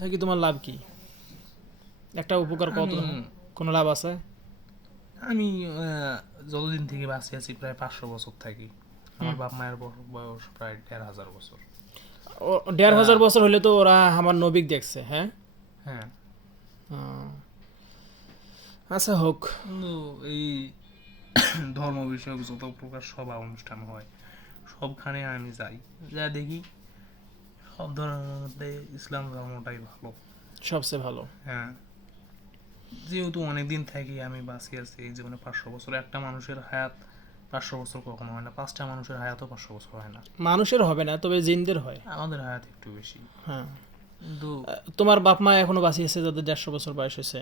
থাকি তোমার লাভ কি? একটা উপকার কত, কোনো লাভ আছে? আমি যতদিন থেকে বাঁচি আছি প্রায় 500 বছর থাকি। আমার বাপ মায়ের বয়স প্রায় 1500 বছর। 1,500 বছর হলে তো ওরা আমার নবিক দেখছে। হ্যাঁ, হ্যাঁ, আচ্ছা হোক। কিন্তু এই ধর্ম বিষয়ক যত প্রকার সভা অনুষ্ঠান হয় সবখানে আমি যাই, যা দেখি সব ধর্মের মধ্যে ইসলাম ধর্মটাই ভালো। সবচেয়ে ভালো। হ্যাঁ, যেহেতু অনেকদিন থাকি আমি বাঁচি আছি এই জীবনে 500 বছর। একটা মানুষের হায়াত 500 বছর কখনো হয় না, 5টা মানুষের হায়াতও 500 বছর হয় না। মানুষের হবে না, তবে জিনদের হয়। আমাদের হায়াত একটু বেশি, হ্যাঁ, কিন্তু তোমার বাপ মা এখনো বাঁচি আছে, যাদের 150 বছর বয়স হয়েছে,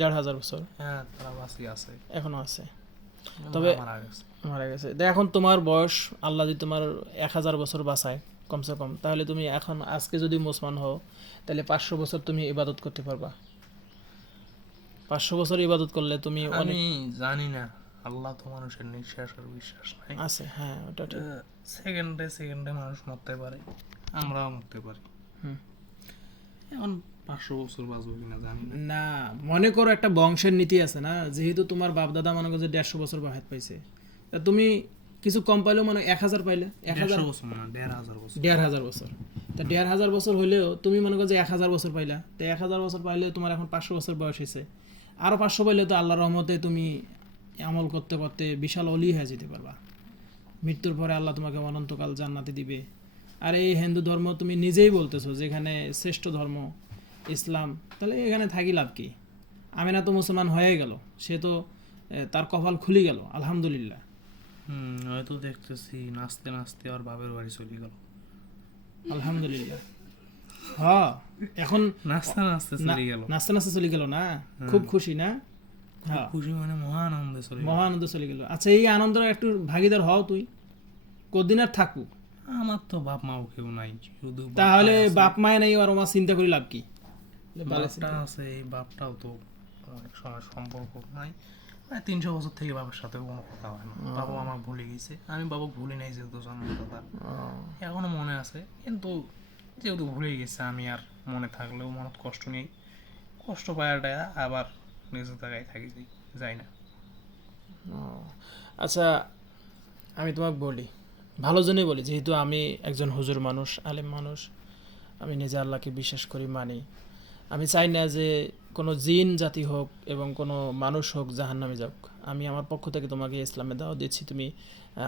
1,500 বছর হ্যাঁ তারা বাঁচি আছে, এখনো আছে। কিন্তু তবে মারা গেছে। মারা গেছে। এখন তোমার বয়স, আল্লাহ যদি তোমার 1,000 বছর বাঁচায় কমসে কম, তাহলে তুমি এখন আজকে যদি মুসলমান হও, তাহলে 500 বছর তুমি ইবাদত করতে পারবা। 500 বছর ইবাদত করলে তুমি আমি অনেক জানি না, আল্লাহ তো মানুষের নিঃশ্বাস আর বিশ্বাস নাই। আছে। হ্যাঁ, ওটা ঠিক। সেকেন্ডে সেকেন্ডে মানুষ মরতে পারে, আমরাও মরতে পারি। হুম। এখন 500 বছর বাঁচবো কিনা জানি না। না, মনে করো একটা বংশের নীতি আছে না, যেহেতু তোমার বাপ দাদা মনে করো যে 150 বছর বাহাত পাইছে, তা তুমি কিছু কম পাইলেও মানে 1,000 পাইলে, 1,000 150 বছর না, 1500 বছর। 1,500 বছর। তা 1,500 বছর হইলেও তুমি মনে করো যে 1,000 বছর পাইলা, তো 1,000 বছর পাইলে তোমার এখন 500 বছর বয়স হয়েছে, আরো 500 পাইলে তো আল্লাহর রহমতে তুমি আমল করতে করতে বিশাল অলি হয়ে যেতে পারবা। মৃত্যুর পরে আল্লাহ তোমাকে অনন্তকাল জান্নাতে দিবে। আর এই হিন্দু ধর্ম তুমি নিজেই বলতেছো যেখানে শ্রেষ্ঠ ধর্ম ইসলাম, তাহলে এখানে থাকি লাভ কি? আমিনা তো মুসলমান হয়ে গেল, সে তো তার কপাল খুলে গেল, আলহামদুলিল্লাহ। হয়তো দেখতেছি নাচতে নাচতে আর বাপের বাড়ি চলে গেল। আলহামদুলিল্লাহ। হ্যাঁ, এখন নাচতে নাচতে চলে গেল। নাচতে নাচতে চলে গেল না, খুব খুশি না? হ্যাঁ, খুশি মানে মহা আনন্দে চলে গেল। মহা আনন্দ চলে গেল। আচ্ছা, এই আনন্দের একটু ভাগিদার হও তুই, কদিন আর থাকবো? আমার তো বাপ মাও কেউ নাই, শুধু তাহলে বাপ মায় নাই আর আমার চিন্তা করি লাভ কি? বাপটা আছে, এই বাপটাও তো অনেক সময় সম্পর্ক নাই। 300 বছর থেকে বাবার সাথে কোনো কথা হয় না। বাবা আমার ভুলে গেছে, আমি বাবা ভুলে নাই, যেহেতু জন্মদাতা এখনো মনে আছে। কিন্তু যেহেতু ভুলে গেছে, আমি আর মনে থাকলেও মনত কষ্ট নেই, কষ্ট পায়াটা আবার নিজের জায়গায় থাকি, যাই না। আচ্ছা, আমি তোমাকে বলি, ভালো জন্যই বলি, যেহেতু আমি একজন হুজুর মানুষ, আলেম মানুষ, আমি নিজে আল্লাহকে বিশ্বাস করি, মানি। আমি চাই না যে কোনো জিন জাতি হোক এবং কোনো মানুষ হোক জাহান্নামে যাক। আমি আমার পক্ষ থেকে তোমাকে ইসলামে দাওয়াত দিচ্ছি, তুমি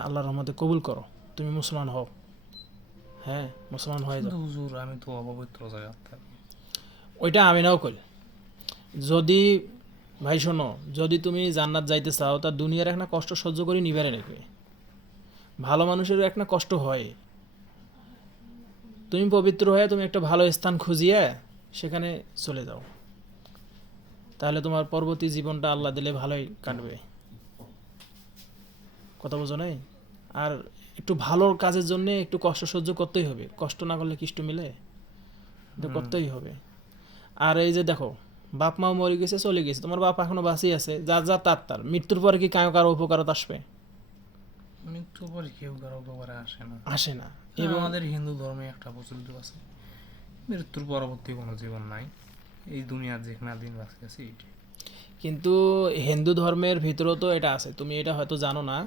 আল্লাহর রহমতে কবুল করো, তুমি মুসলমান হও। হ্যাঁ, মুসলমান হয়ে যাও। কিন্তু হুজুর আমি তো অপবিত্র জায়গা থাকি। ওইটা আমি নাও করি। যদি ভাই শোনো, যদি তুমি জান্নাত যাইতে চাও, তা দুনিয়ার একটা কষ্ট সহ্য করি নিবারে নেবে। ভালো মানুষেরও একটা কষ্ট হয়। তুমি পবিত্র হয়ে তুমি একটা ভালো স্থান খুঁজিয়ে সেখানে চলে যাও, তাহলে তোমার পরবর্তী জীবনটা আল্লাহ দিলে ভালোই কাটবে। কথা বোঝো নাই? আর একটু ভালো কাজের জন্য একটু কষ্ট সহ্য করতেই হবে, কষ্ট না করলে কিষ্ট মিলে, এটা করতেই হবে। আর এই যে দেখো, বাপ মাও মরে গেছে, চলে গেছে, তোমার বাপ এখনো বাঁচিয়ে আছে, যার যার তার মৃত্যুর পরে কি কারো কারো উপকারত আসবে? মৃত্যুর পরে কেউ কারো উপকারে আসে না। আসে না। এবং আমাদের হিন্দু ধর্মে একটা প্রচলিত আছে, মৃত্যুর পরবর্তী কোনো জীবন নাই, এই দুনিয়ার যেখানে দিন বাঁচে আছে এইটাই। কিন্তু হিন্দু ধর্মের ভিতরেও তো এটা আছে, তুমি এটা হয়তো জানো না।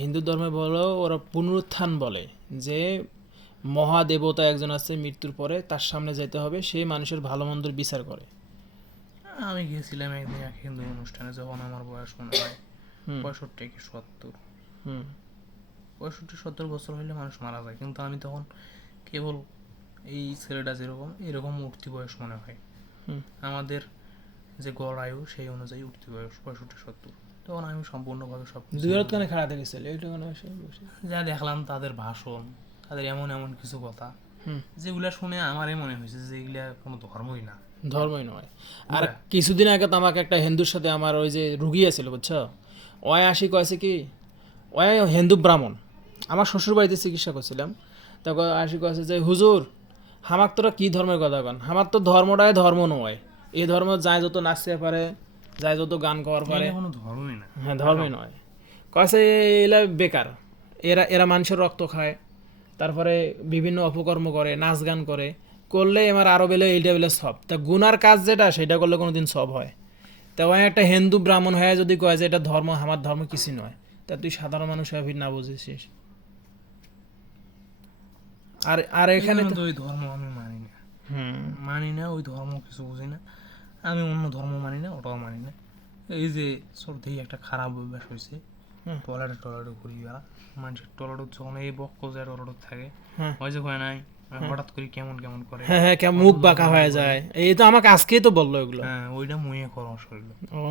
হিন্দু ধর্মে বলো, ওরা পুনরুত্থান বলে, যে মহাদেবতা একজন আছে, মৃত্যুর পরে তার সামনে যেতে হবে, সে মানুষের ভালো মন্দর বিচার করে। আমি গিয়েছিলাম একদিন এক হিন্দু অনুষ্ঠানে, যখন আমার বয়স মনে হয় 65 কি 70। হুম 65-70 বছর হলে মানুষ মারা যায়, কিন্তু আমি তখন কেবল এই ছেলেটা যেরকম এরকম উঠতি বয়স মনে হয়। আমাদের যে গড় আয়ু সেই অনুযায়ী উঠতি বয়স 65-70। তখন আমি সম্পূর্ণভাবে সব দুয়ারখানে খাড়া দেখেছিল এইটা যা দেখলাম, তাদের ভাষণ, তাদের এমন এমন কিছু কথা যেগুলা শুনে আমারই মনে হয়েছে যে এগুলা কোনো ধর্মই না, ধর্মই নয়। আর কিছুদিন আগে তো আমাকে একটা হিন্দুর সাথে আমার ওই যে রুগী আছিল, বুঝছো, ওয় আসি কয়েছে কি, ওয় হিন্দু ব্রাহ্মণ, আমার শ্বশুর বাড়িতে চিকিৎসা করছিলাম, তখন আসি কয়েছে যে হুজুর, হামাক তোরা কী ধর্মের কথা কন, আমার তো ধর্মটাই ধর্ম নয়, এই ধর্ম যায় যত নাচতে পারে, যায় যত গান করার পারে, কোনো ধর্মই না। হ্যাঁ ধর্মই নয়। কয়েছে এলা বেকার, এরা এরা মানুষের রক্ত খায়, তারপরে বিভিন্ন অপকর্ম করে, নাচ গান করে, করলে আমার আরো বেলে এইটা বেলে সব, তা গুনার কাজ যেটা সেটা করলে কোনোদিন সব হয়। তা ওই একটা হিন্দু ব্রাহ্মণ হয়ে যদি কয় যে এটা ধর্ম, আমার ধর্ম কিছু নয়, তা তুই সাধারণ মানুষ হয়ে ফির না বুঝেছিস। আর আর এই এখানে জন্য তো তো ওই ধর্ম আমি মানি না, হুম মানি না ওই ধর্ম, কিছু বুঝি না আমি, অন্য ধর্ম মানি না, ওটাও মানি না। এই যে সর্দি একটা খারাপ অভ্যাস হয়েছে, হুম। টয়লেটে ঘুরি বেড়া, মানুষের টয়লেট যখন এই বক্ক যায় টয়লেট থাকে, হ্যাঁ হয় যে হয় নাই, হঠাৎ করে কেমন কেমন করে, হ্যাঁ হ্যাঁ, কেমন মুখ বাঁকা হয়ে যায়, এই তো আমাকে আজকেই তো বললো এগুলো। হ্যাঁ ওইটা মুয়ে করো শরীর। ও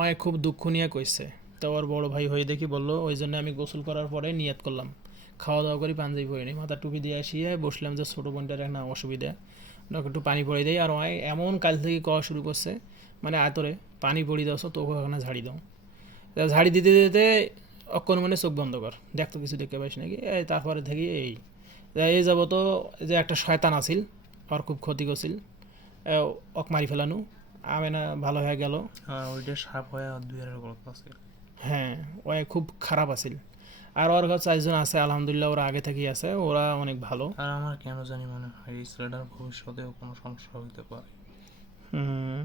ওই খুব দুঃখ নিয়ে কইছে। তো ওর বড় ভাই হয়ে দেখি বললো, ওই জন্য আমি গোসল করার পরে নিয়ত করলাম, খাওয়া দাওয়া করি, পাঞ্জাবি পরে নি, মাথা টুপি দিয়ে আসিয়ে বসলাম যে ছোটো বোনটার একটা অসুবিধা, ওনাকে একটু পানি পড়ে দেয়। আর ওই এমন কাল থেকে কওয়া শুরু করছে, মানে আতরে পানি পড়ি দাও তো ওখানে ঝাড়ি দাও। তা ঝাড়ি দিতে দিতে অক্ষণ মানে চোখ বন্ধ কর, দেখতো কিছু দেখতে পাইস নাকি, এই তারপরে থেকে এই যাব তো, যে একটা শয়তান আছিল, ওর খুব ক্ষতি করছিল, ওক মারি ফেলানো, আমি না ভালো হয়ে গেল। হ্যাঁ ওইটা সাপ হয়ে আর দুই এর গল্প আছে। হ্যাঁ ওই খুব খারাপ আছিল। আর ওর কাছে 4 জন আছে আলহামদুলিল্লাহ, ওরা আগে থেকেই আছে, ওরা অনেক ভালো। আর আমার কেন জানি মনে হয় এই ছেলেটার ভবিষ্যতেও কোনো সমস্যা হইতে পারে। হুম,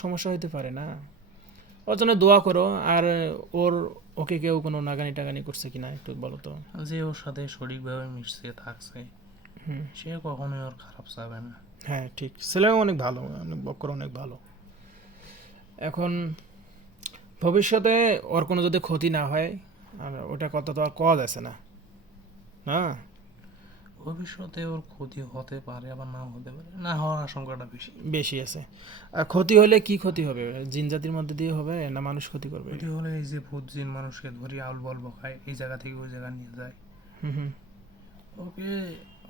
সমস্যা হইতে পারে না, ওর জন্য দোয়া করো। আর ওকে কেউ কোনো নাগানি টাগানি করছে কিনা একটু বলো তো। যে ওর সাথে সঠিকভাবে মিশছে থাকছে, হুম সে কখনোই ওর খারাপ চাবে না। হ্যাঁ ঠিক, ছেলেও অনেক ভালো, অনেক বক্কর, অনেক ভালো। এখন ভবিষ্যতে ওর কোনো যদি ক্ষতি না হয়, আর ওটা কথা তো আর কওয়া যাচ্ছে না, না ভবিষ্যতে ওর ক্ষতি হতে পারে, আবার নাও হতে পারে, না হওয়ার আশঙ্কাটা বেশি। বেশি আছে। আর ক্ষতি হলে কি ক্ষতি হবে, জিন জাতির মধ্যে দিয়ে হবে না মানুষ ক্ষতি করবে? এটি হলে এই যে ভূত জিন মানুষকে ধরি আউল বল বকায়, এই জায়গা থেকে ওই জায়গা নিয়ে যায়, হুম হুম। ওকে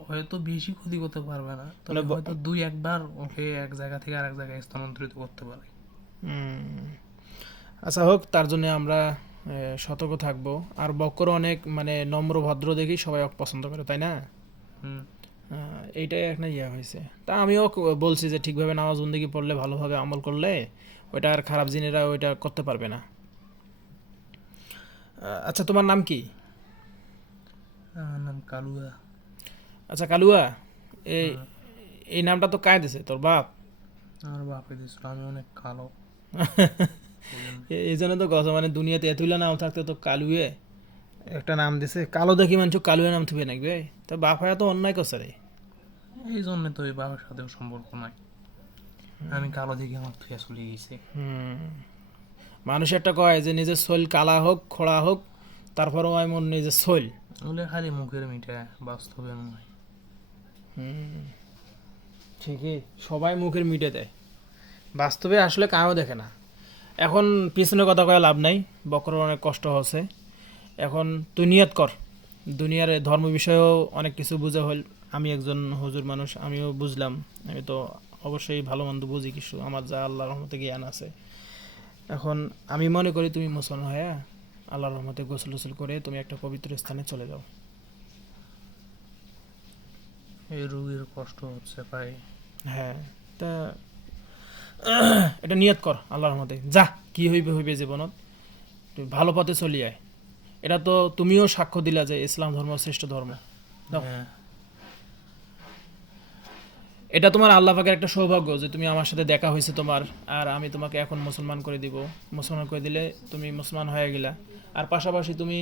হয়তো বেশি ক্ষতি করতে পারবে না, তবে মানে হয়তো দুই একবার ওকে এক জায়গা থেকে আরেক জায়গায় স্থানান্তরিত করতে পারে। হুম। আচ্ছা হোক, তার জন্য আমরা সতর্ক থাকবো। আর বক্কর অনেক মানে নম্র ভদ্র দেখি সবাই ওকে পছন্দ করে, তাই না? হুম। এইটাই একটা ইয়ে হয়েছে। তা আমিও বলছি যে ঠিকভাবে নামাজ বন্দেগী পড়লে, ভালোভাবে আমল করলে ওইটা আর খারাপ জিনেরা ওইটা করতে পারবে না। আচ্ছা তোমার নাম কি? আমার নাম কালুয়া। আচ্ছা কালুয়া, এই হুম। এই নামটা তো কায় দিছে তোর বাপ? আমার বাপে দিয়েছিল, আমি অনেক কালো। এই জন্য তো কথা, মানে দুনিয়াতে এতগুলা নাম থাকতে তো কালুয়ে একটা নাম দিছে, কালো দেখি মানুষ কালুয়ে নাম থুবে নাকি ভাই? তো বাপ হয়ে তো অন্যায় করছে রে। এই জন্য তো এই বাবার সাথেও সম্পর্ক নাই, আমি কালো দিকে আমার থুয়া চলে গেছে। হুম, মানুষ একটা কয় যে নিজের শৈল কালা হোক খোড়া হোক, তারপরেও এমন নিজের শৈল। ওগুলো খালি মুখের মিঠা, বাস্তবে নয়। হুম, ঠিকই, সবাই মুখের মিটে দেয়, বাস্তবে আসলে কারও দেখে না। এখন পিছনে কথা কয়ে লাভ নাই, বকরের অনেক কষ্ট হচ্ছে। এখন তুই নিয়ত কর, দুনিয়ার ধর্ম বিষয়েও অনেক কিছু বুঝা হল। আমি একজন হুজুর মানুষ, আমিও বুঝলাম। আমি তো অবশ্যই ভালো মন্দ বুঝি কিছু, আমার যা আল্লাহর রহমতে জ্ঞান আছে। এখন আমি মনে করি তুমি মুসলমান হয়ে আল্লাহর রহমতে গোসল টোসল করে তুমি একটা পবিত্র স্থানে চলে যাও। এই রোগীর কষ্ট হচ্ছে ভাই। হ্যাঁ, তা এটা নিয়ত কর আল্লাহর রহমতে, যা কি হইবে হইবে জীবনত, তুই ভালো পথে চলি আয়। এটা তো তুমিও সাক্ষ্য দিলা যে ইসলাম ধর্ম শ্রেষ্ঠ ধর্ম। দাও। হ্যাঁ। এটা তোমার আল্লাহ পাকের একটা সৌভাগ্য যে তুমি আমার সাথে দেখা হয়েছে তোমার, আর আমি তোমাকে এখন মুসলমান করে দিব। মুসলমান করে দিলে তুমি মুসলমান হয়ে গেলা। আর পাশাপাশি তুমি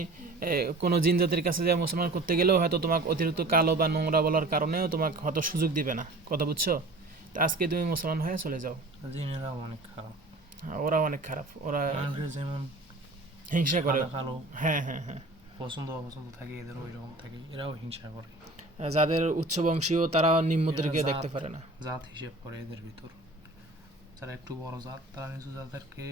কোনো জিন জাতির কাছে যা মুসলমান করতে গেলেও হয়তো তোমাকে অতিরিক্ত কালো বা নোংরা বলার কারণেও তোমাকে হয়তো সুযোগ দিবে না, কথা বুঝছো? তো আজকে তুমি মুসলমান হয়ে চলে যাও। জিনেরাও অনেক খারাপ, ওরা অনেক খারাপ, ওরা মানুষের যেমন হিংসা করে। সাদা কালো হ্যাঁ হ্যাঁ হ্যাঁ, পছন্দ অপছন্দ থাকে, এদের ওই রকম থাকে, এরাও হিংসা করে। যাদের উচ্চ বংশীয় তারা নিম্নদেরকে এরা দেখতে জাত- পারে না। জাত হিসেব করে এদের ভিতর, যারা একটু বড় জাত তারা নিচু জাতদেরকে,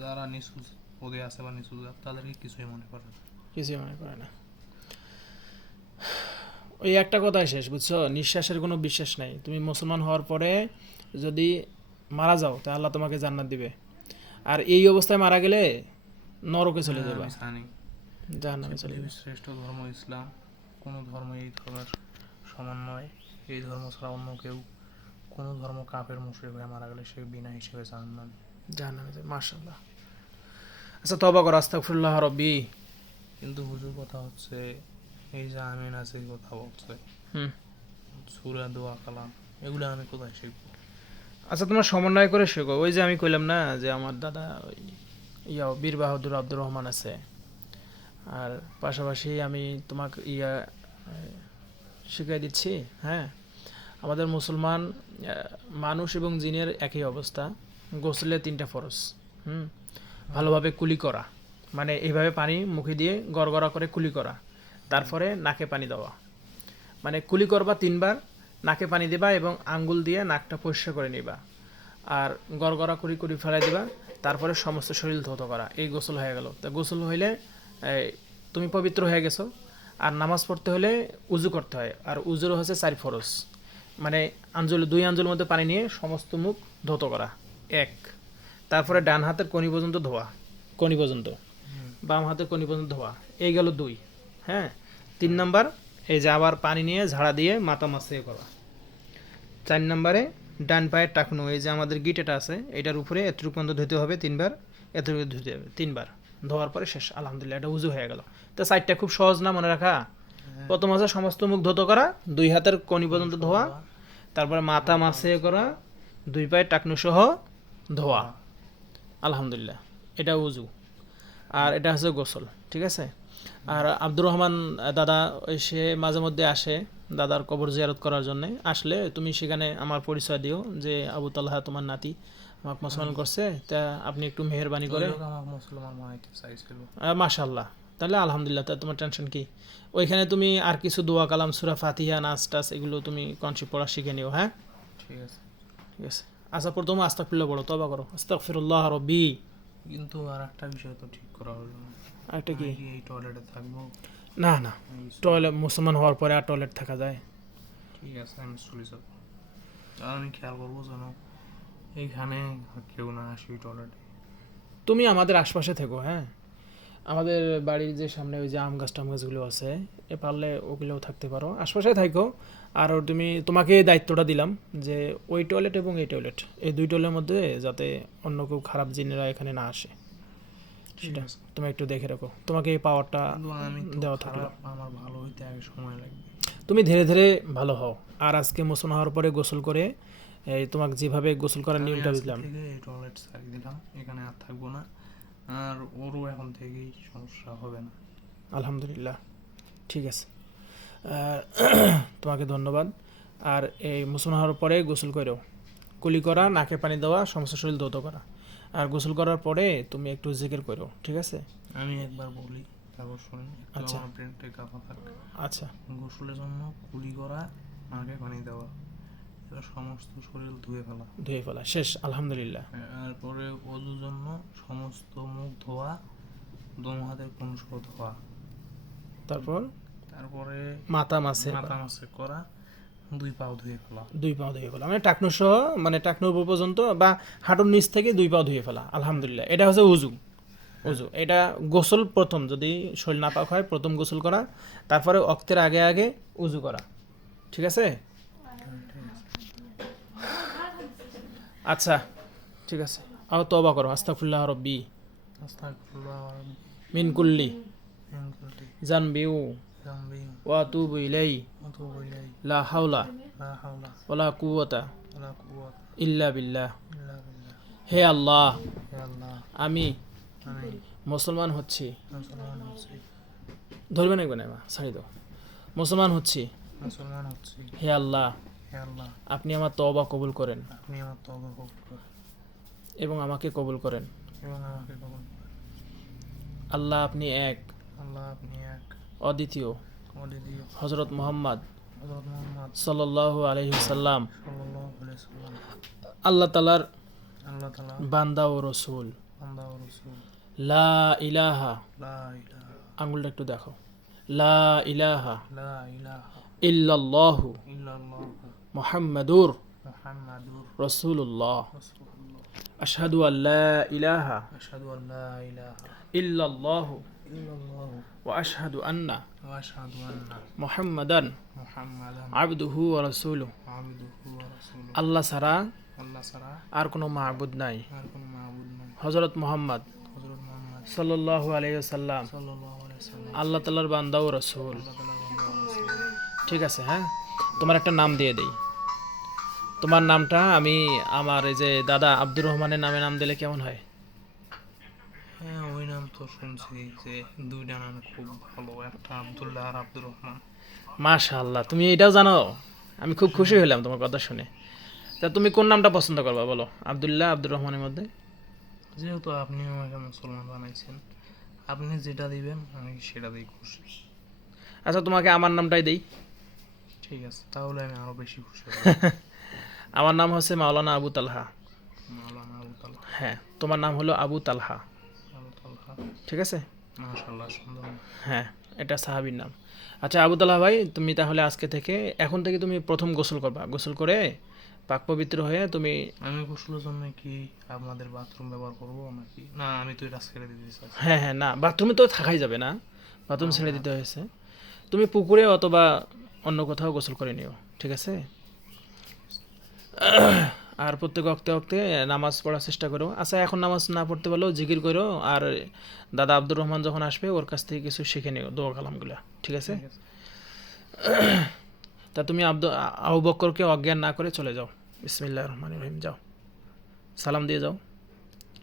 যারা নিচু পদে আছে বা নিচু জাত তাদেরকে কিছুই মনে করে না। কিছুই মনে করে না। ওই একটা কথাই শেষ, বুঝছো? নিঃশ্বাসের কোনো বিশ্বাস নাই। তুমি মুসলমান হওয়ার পরে যদি মারা যাও তা আল্লাহ তোমাকে জান্নাত দিবে, আর এই অবস্থায় মারা গেলে নরকে চলে হ্যাঁ, যাবে, আমি জানি জাহান্নামে চলে পৃথিবীর যাবে। শ্রেষ্ঠ ধর্ম ইসলাম, কোনো ধর্ম এই ধর্মের সমান নয়। এই ধর্ম ছাড়া অন্য কেউ, কোনো ধর্ম কাফের মুশরিক হয়ে মারা গেলে সে বিনা হিসেবে জাহান্নাম। জাহান্নামে যাবে, মাশাআল্লাহ। আচ্ছা তওবা করো, আস্তাগফিরুল্লাহ রাব্বি। কিন্তু হুজুর কথা হচ্ছে, এই যে আমিন আছে কথা বলছে, হুম সূরা দোয়া কালাম এগুলো আমি কোথায় শিখবো? আচ্ছা তোমার সমন্বয় করে শেখো। ওই যে আমি কইলাম না যে আমার দাদা ওই বীর বাহাদুর আব্দুর রহমান আছে, আর পাশাপাশি আমি তোমাকে শিখিয়ে দিচ্ছি। হ্যাঁ, আমাদের মুসলমান মানুষ এবং জিনের একই অবস্থা। গোসলে 3টা ফরজ। ভালোভাবে কুলি করা, মানে এইভাবে পানি মুখে দিয়ে গড়গড়া করে কুলি করা, তারপরে নাকে পানি দেওয়া। মানে কুলি করবা 3বার, নাকে পানি দিবা এবং আঙ্গুল দিয়ে নাকটা পরিষ্কার করে নিবা, আর গড়গড়া কুড়ি কুড়ি ফেলাই দিবা, তারপরে সমস্ত শরীর ধৌত করা। এই গোসল হয়ে গেল। তা গোসল হইলে তুমি পবিত্র হয়ে গেছো। আর নামাজ পড়তে হলে উজু করতে হয়, আর উজুর হচ্ছে 4 ফরজ। মানে 2 আঞ্জুলের মধ্যে পানি নিয়ে সমস্ত মুখ ধৌত করা 1। তারপরে ডান হাতের কনি পর্যন্ত ধোয়া, কনি পর্যন্ত, বাম হাতের কনি পর্যন্ত ধোয়া। এই গেল 2। হ্যাঁ, 3 নাম্বার এই যে আবার পানি নিয়ে ঝাড়া দিয়ে মাথা মাসে করা। 4 নম্বরে ডান পায়ের টাকনো, এই যে আমাদের গিট এটা আছে, এটার উপরে এতটুকু পর্যন্ত ধুতে হবে 3বার, এতটুকু ধুতে হবে 3বার। ধোয়ার পরে শেষ, আলহামদুলিল্লাহ, এটা উজু হয়ে গেল। তো 4টা খুব সহজ না মনে রাখা? প্রথম হচ্ছে সমস্ত মুখ ধৌত করা, 2 হাতের কনি পর্যন্ত ধোয়া, তারপরে মাথা মাসে করা, 2 পায়ের টাকনো সহ ধোয়া, আলহামদুলিল্লাহ, এটা উজু। আর এটা হচ্ছে গোসল, ঠিক আছে? আর আব্দুর রহমান দাদা সে মাঝে মধ্যে আসে দাদার কবর জিয়ারত করার জন্য। আসলে তুমি সেখানে আমার পরিচয় দিও যে আবু তালহা তোমার নাতি আমাকে মুসলমান করছে, তা আপনি একটু মেহেরবানি করে। আমার মুসলমান বানাইতে চাইছিল। মাশাআল্লাহ, তাহলে আলহামদুলিল্লাহ, তা তোমার টেনশন কি? ওইখানে তুমি আর কিছু দোয়া কালাম, সূরা ফাতিহা, নাচ টাচ এগুলো তুমি কনসি পড়া শিখে নিও। হ্যাঁ, ঠিক আছে, ঠিক আছে। আচ্ছা, প্রথমে আস্তাগফিরুল্লাহ পড়ো, তওবা করো, আস্তাগফিরুল্লাহ রাব্বি। কিন্তু আর একটা বিষয় তো ঠিক করা হলো না। একটা কি? আমি কি এই টয়লেটে থাকবো? না না, টয়লেট মুসলমান হওয়ার পরে আর টয়লেট থাকা যায়? ঠিক আছে, আমি চলে যাবো। আর আমি খেয়াল করবো যেন এইখানে কেউ না আসে ওই টয়লেটে। তুমি আমাদের আশপাশে থেকো। হ্যাঁ, আমাদের বাড়ির যে সামনে ওই যে আম গাছ টাম গাছগুলো আছে, এ পারলে ওগুলোও থাকতে পারো, আশপাশে থাকো। আর তোমাকে এই দায়িত্বটা দিলাম যে ওই টয়লেট এবং এই টয়লেট, এই 2 টয়লেটের মধ্যে যাতে অন্য কেউ খারাপ জিনেরা এখানে না আসে, সেটা তুমি একটু দেখে রাখো। তোমাকে এই পাওয়ারটা দেওয়া থাকলো। আমার ভালো হইতে আগে সময় লাগবে। তুমি ধীরে ধীরে ভালো হও। আর আজকে মুসলমান হওয়ার পরে গোসল করে এই তোমাকে যেভাবে গোসল করার নিয়মটা দিলাম, এই টয়লেট সারি দিলাম, এখানে আর থাকবো না। আর ওরও এখন থেকেই সমস্যা হবে না। আলহামদুলিল্লাহ, ঠিক আছে। তোমাকে ধন্যবাদ। আর এই মুসলমান হওয়ার পরে গোসল করেও কুলি করা, নাকে পানি দেওয়া, সমস্ত শরীর ধৌত করা। আর গোসল করার পরে তুমি একটু জিকির করো, ঠিক আছে? আমি একবার বলি, তারপর শুনি। আচ্ছা, আমার ব্রেনটা কাঁপা থাকে। আচ্ছা। গোসলের জন্য কুলি করা, নাকে পানি দেওয়া, এবার সমস্ত শরীর ধুয়ে ফেলা, ধুয়ে ফেলা শেষ, আলহামদুলিল্লাহ। তারপরে ওজুর জন্য সমস্ত মুখ ধোয়া, দম হাতের কোন সহ ধোয়া, তারপরে মাথা মাসে করা, 2 পাও ধুয়ে ফেলা। 2 পাও ধুয়ে ফেলা মানে টাকনু সহ, মানে টাকনুর উপর পর্যন্ত বা হাঁটুর নিচ থেকে 2 পাও ধুয়ে ফেলা, আলহামদুলিল্লাহ। এটা হচ্ছে উজু। উজু এটা গোসল প্রথম, যদি শরীর নাপাক হয় প্রথম গোসল করা, তারপরে ওয়াক্তের আগে আগে উজু করা, ঠিক আছে? আচ্ছা, ঠিক আছে। আর তওবা করো, আস্তাগফিরুল্লাহ রাব্বি মিন কুল্লি জানবিউ ওয়া আতুবু ইলাইহি লা হাওলা ওয়ালা কুওয়াতা ইল্লা বিল্লাহ। হে আল্লাহ, আমি মুসলমান হচ্ছি। ধরবে না না, ছাড়ি দাও। মুসলমান হচ্ছি। হে আল্লাহ, আপনি আমার তওবা কবুল করেন এবং আমাকে কবুল করেন। আল্লাহ আপনি এক, অদ্বিতীয়। হযরত মুহাম্মদ সাল্লাল্লাহু আলাইহি ওয়াসাল্লাম আল্লাহ তাআলার বান্দা ও রাসূল। লা ইলাহা, আঙ্গুলটা একটু দেখো, লা ইলাহা ইল্লাল্লাহু মুহাম্মাদুর রাসূলুল্লাহ। আশহাদু আল্লা ইলাহা ইল্লাল্লাহু ওয়া আশহাদু আন্না মুহাম্মাদান আবদুহু ওয়া রাসূলুহু। আল্লাহ ছাড়া আর কোনো মাবুদ নাই। হযরত মুহাম্মদ সাল্লাল্লাহু আলাইহি ওয়াসাল্লাম আল্লাহ তাআলার বান্দা ও রাসূল। ঠিক আছে, হ্যাঁ। তোমার একটা নাম দিয়ে দেই। তোমার নামটা আমি আমার এই যে দাদা আব্দুর রহমানের নামে নাম দিলে কেমন হয়? হ্যাঁ, ওই নাম তো শুনছি যে দুইটা নাম খুব ভালো, একটা আব্দুল্লাহ আর আব্দুর রহমান। মাশাআল্লাহ, তুমি এটাও জানো? আমি খুব খুশি হলাম তোমার কথা শুনে। তা তুমি কোন নামটা পছন্দ করবা বলো, আব্দুল্লাহ আব্দুর রহমানের মধ্যে? যেহেতু আপনি আমাকে মুসলমান বানাইছেন, আপনি যেটা দিবেন আমি সেটা দিয়ে খুশি। আচ্ছা, তোমাকে আমার নামটাই দেই। ঠিক আছে, তাহলে আমি আরো বেশি খুশি হব। আমার নাম হচ্ছে মাওলানা আবু তালহা। মাওলানা আবু তালহা। হ্যাঁ, তোমার নাম হলো আবু তালহা। আবু তালহা, ঠিক আছে? মাশাআল্লাহ, সুন্দর। হ্যাঁ, এটা সাহাবীর নাম। আচ্ছা আবু তালহা ভাই, তুমি তাহলে আজকে থেকে, এখন থেকে তুমি প্রথম গোসল করবা। গোসল করে পাক পবিত্র হয়ে তুমি, আমি গোসলের জন্য কি আপনাদের বাথরুম ব্যবহার করব নাকি না? আমি তো এটা ছেড়ে দিতে চাচ্ছি। হ্যাঁ হ্যাঁ, না বাথরুমে তো থাকাই যাবে না, বাথরুম ছেড়ে হ্যাঁ। দিতে হয়েছে। তুমি পুকুরে অথবা অন্য কোথাও গোসল করে নিও, ঠিক আছে? আর প্রত্যেক অক্তে অক্তে নামাজ পড়ার চেষ্টা করো। আচ্ছা, এখন নামাজ না পড়তে পারলেও জিকির করো, আর দাদা আব্দুর রহমান যখন আসবে ওর কাছ থেকে কিছু শিখে নিও দোয়া কালামগুলা, ঠিক আছে? ঠিক আছে। তা তুমি আবু বক্করকে অজ্ঞান না করে চলে যাও। বিসমিল্লাহির রহমানির রহিম, যাও, সালাম দিয়ে যাও।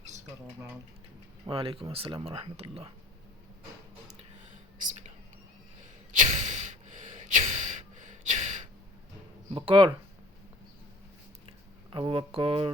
আসসালামু আলাইকুম। ওয়ালাইকুম আসসালাম রহমতুল্লাহ। বক্কর, আবু বক্কর।